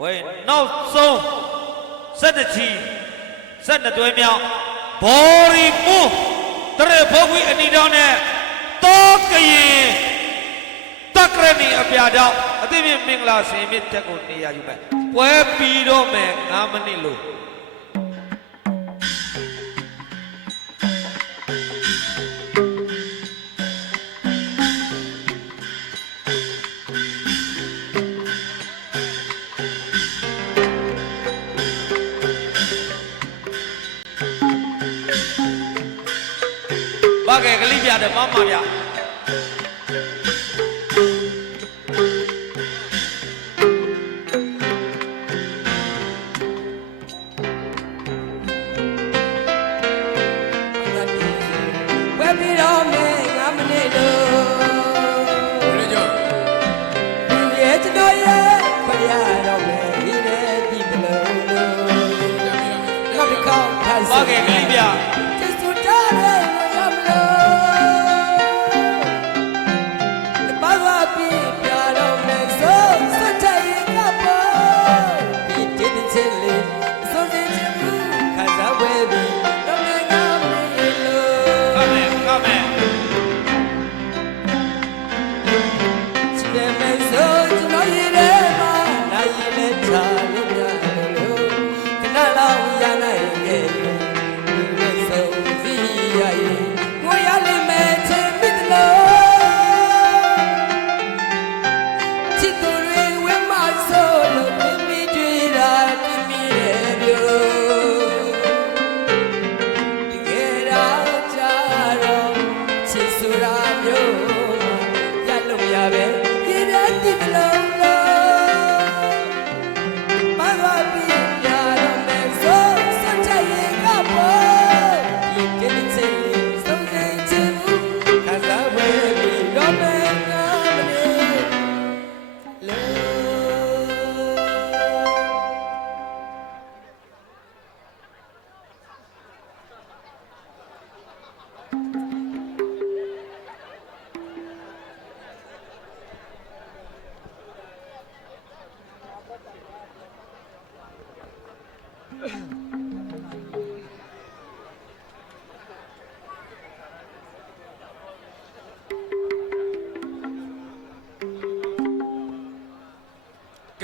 ဝေးနောက်ဆုံး17ချီ12တွဲမြောက်ဘော်ရီမွန်းတရဘုတ်ကြီးအနီတောင်းနဲ့တောကရင်တက္ကရဏီအပြာတော့အသိမြင့်မင်္ဂလာစင်မြင့်တက်ကိုနေရယူမယ်ပွဲပြီးတော့မယ်9မိနစ်လို့ဘာကဲကလေးပြတယ်မမပြဘာကဲကလေးပြ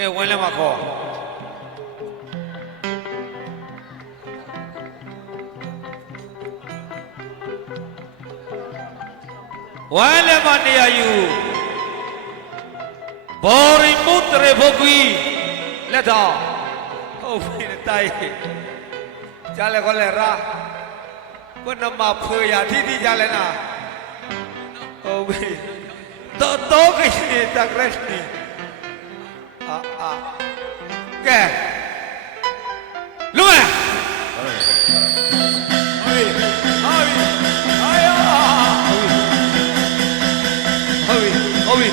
ကဲဝင်းလည်းမခေါ်ဝင်းလည်းမနေရယူဘော်ရီမုတ်တရဘုတ်ကြီးလက်တော်ဟုတ်ပြီတိုက်ကြားလဲခေါ်လဲရာဘယ်နှမဖွေရတိတိကြားလဲနာဟုတ်ပြီတော့ကရှိတကရက်နေကဲလူမဟေးအာယာဟေးဟေး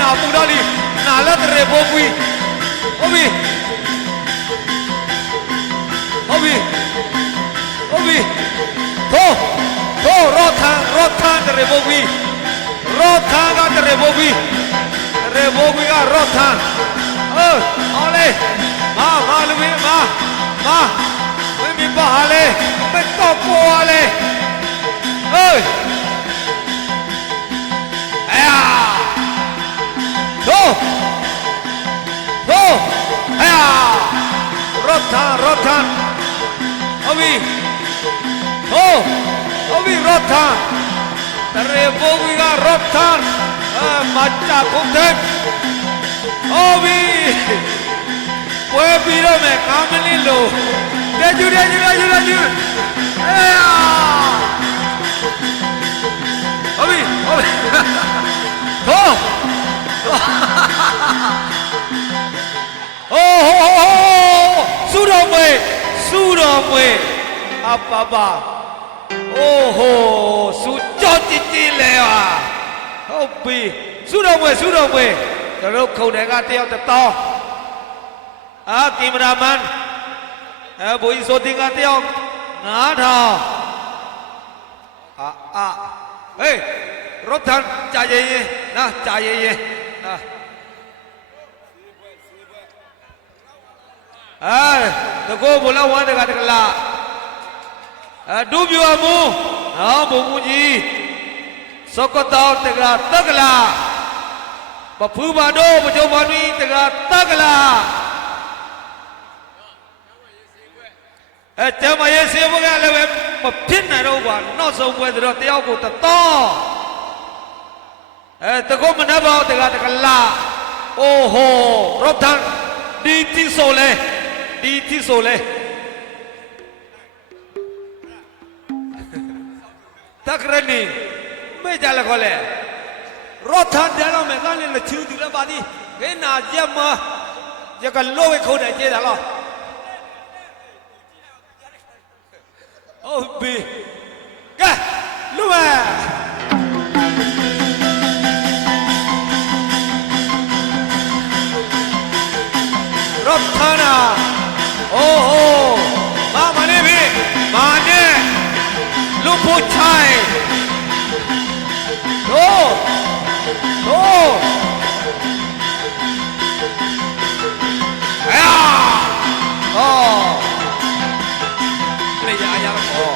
နာပူရလေးနာလက်တရေဘောကွီဟုတ်ပြီသောရောထန်တရေဘောကွီရောထန်ကတရေဘောကွီကရောထန်အောင်လေမာလူမင်းမာဝင်းမပါလေမတော့ပေါ်လေဟေးသောရောထန်ဟုတ်ပြီရောထန်တရေဘောကွီကရောထန်မချာကုန်တယ်ဟုတ်ပြီပွဲပြီးတော့မယ်9မိနစ်လို့တက်ကျူဟုတ်ပြီစုတော်မွေအပပါစုကြောတိတိလဲပါဟုတ်ပြီစုတော်မွေကျွန်တော်ခုံတယ်ကတယောက်1000ကင်မရာမန်ဘိုးကြီးစိုးတင်ကတယောက် ဟေးရထန်ကြာရင်နော်ကြာရင်နော်တကောဘလဝါတကတကလာဒုပြူအမူနော်ဘုံမူကြီးစောကတောတကတကလာပဖူးပါတော့ပကြုံပါတွင်တကတကလာကျမရဲ့စေဘကလည်းမဖြစ်နိုင်တော့ပါနောက်ဆုံးပွဲဆိုတော့တယောက်ကိုတတော်တကောမနှဘောတကတကလာအိုဟိုရထန်ဒီတိဆိုလေဒီတိဆိုလေတကရနီမေကြလခေါ်လေရထန်တယ်တော့မယ်ကလည်းချူတူလည်းပါသည်ခဲနာကြက်မရကလို့ဝဲခုံးတယ်ကျေးတာလားဟုတ်ပြီကဲလူမရထနာအိုးဟိုမနေပြီမာနဲ့လူဖို့ချိုင်တို့နေရရတော့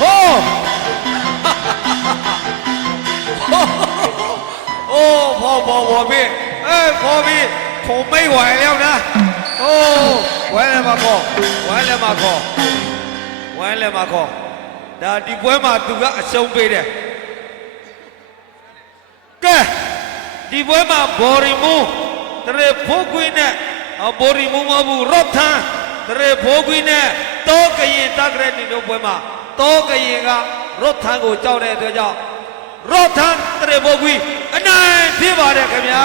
ဟိုးအိုးဘောပြီဘောပြီผมไม่ไหวแล้วนะโอ้ไหวแล้วมาก่อဒါဒီပွဲမှာသူကအရှုံးပေးတယ်ကဲဒီပွဲမှာဘော်ရီမူတရေဖိုးကွင်းနဲ့ဘော်ရီမူမဘူးရော့ထန်တရေဖိုးကွင်းနဲ့တောကရင်တကရက်နေတို့ပွဲမှာတောကရင်ကရော့ထန်ကိုကြောက်တဲ့အတွက်ကြောင့်ရော့ထန်တရေဖိုးကွင်းအနိုင်ဖြစ်ပါတယ်ခင်ဗျာ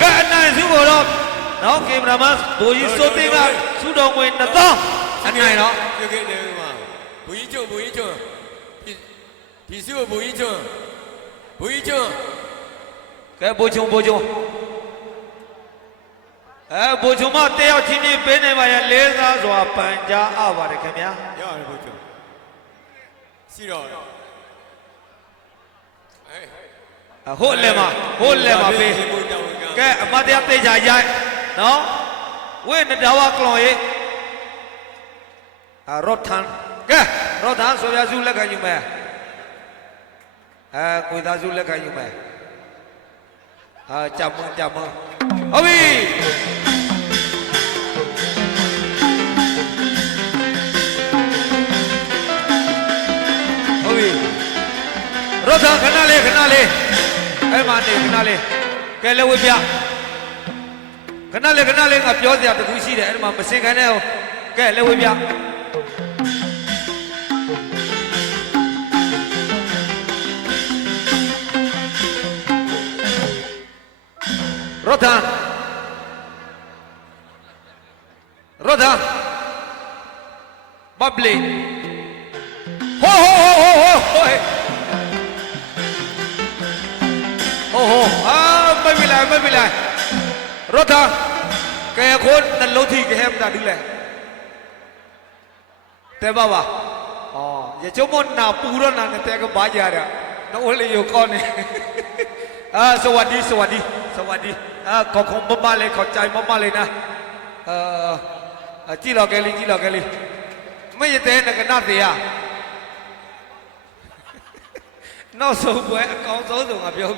ကဲအနိုင်စုကိုတော့နော်ကင်မရာမန်ဘူကြီးစိုးသိန်းကစုတော်ငွေ2000အနိုင်တော့就给那个嘛，不一定，第四个不一定，ကဲဘူချုံဘူချုံမတယောက်ချင်းချင်းပေးနေပါရဲ့လေးစားစွာပန်ကြားအပ်ပါတယ်ခင်ဗျာ要不就，是了，ဟုတ်လဲမှာပေးကဲအမတရားသိချာရိုက်နော်ဝိနတော်ဝကလောရေးရော့ထန်ကဲရော့ထန်ဆိုရစုလက်ခံယူမယ်ကိုသားစုလက်ခံယူမယ်ကြမဟုတ်ပြီရော့ထန်ခဏလေးအဲ့မှာနေခဏလေးကဲလက်ဝဲပြခဏလေးငါပြောစရာတခုရှိတယ်အဲ့ဒီမှာမစင်ခံနဲ့ဟိုကဲလက်ဝဲပြရော့ထန်ဘဘလီဟိုไม่เป็นไรรถทางแกคนนั่นรถที่แกมได้ดูแลแต่บ้าวะอย่าชมหน้าปูร้อนนั่นแต่ก็บ้าใหญ่อะน้องโอเลยอยู่ก่อนนี่สวัสดีขอของมากๆเลยขอใจมากๆเลยนะจี้หลอกแกลีไม่ใช่เต้นกันน่าเสียนอกสูบไว้กองโซ่สูงอ่ะเพี้ยว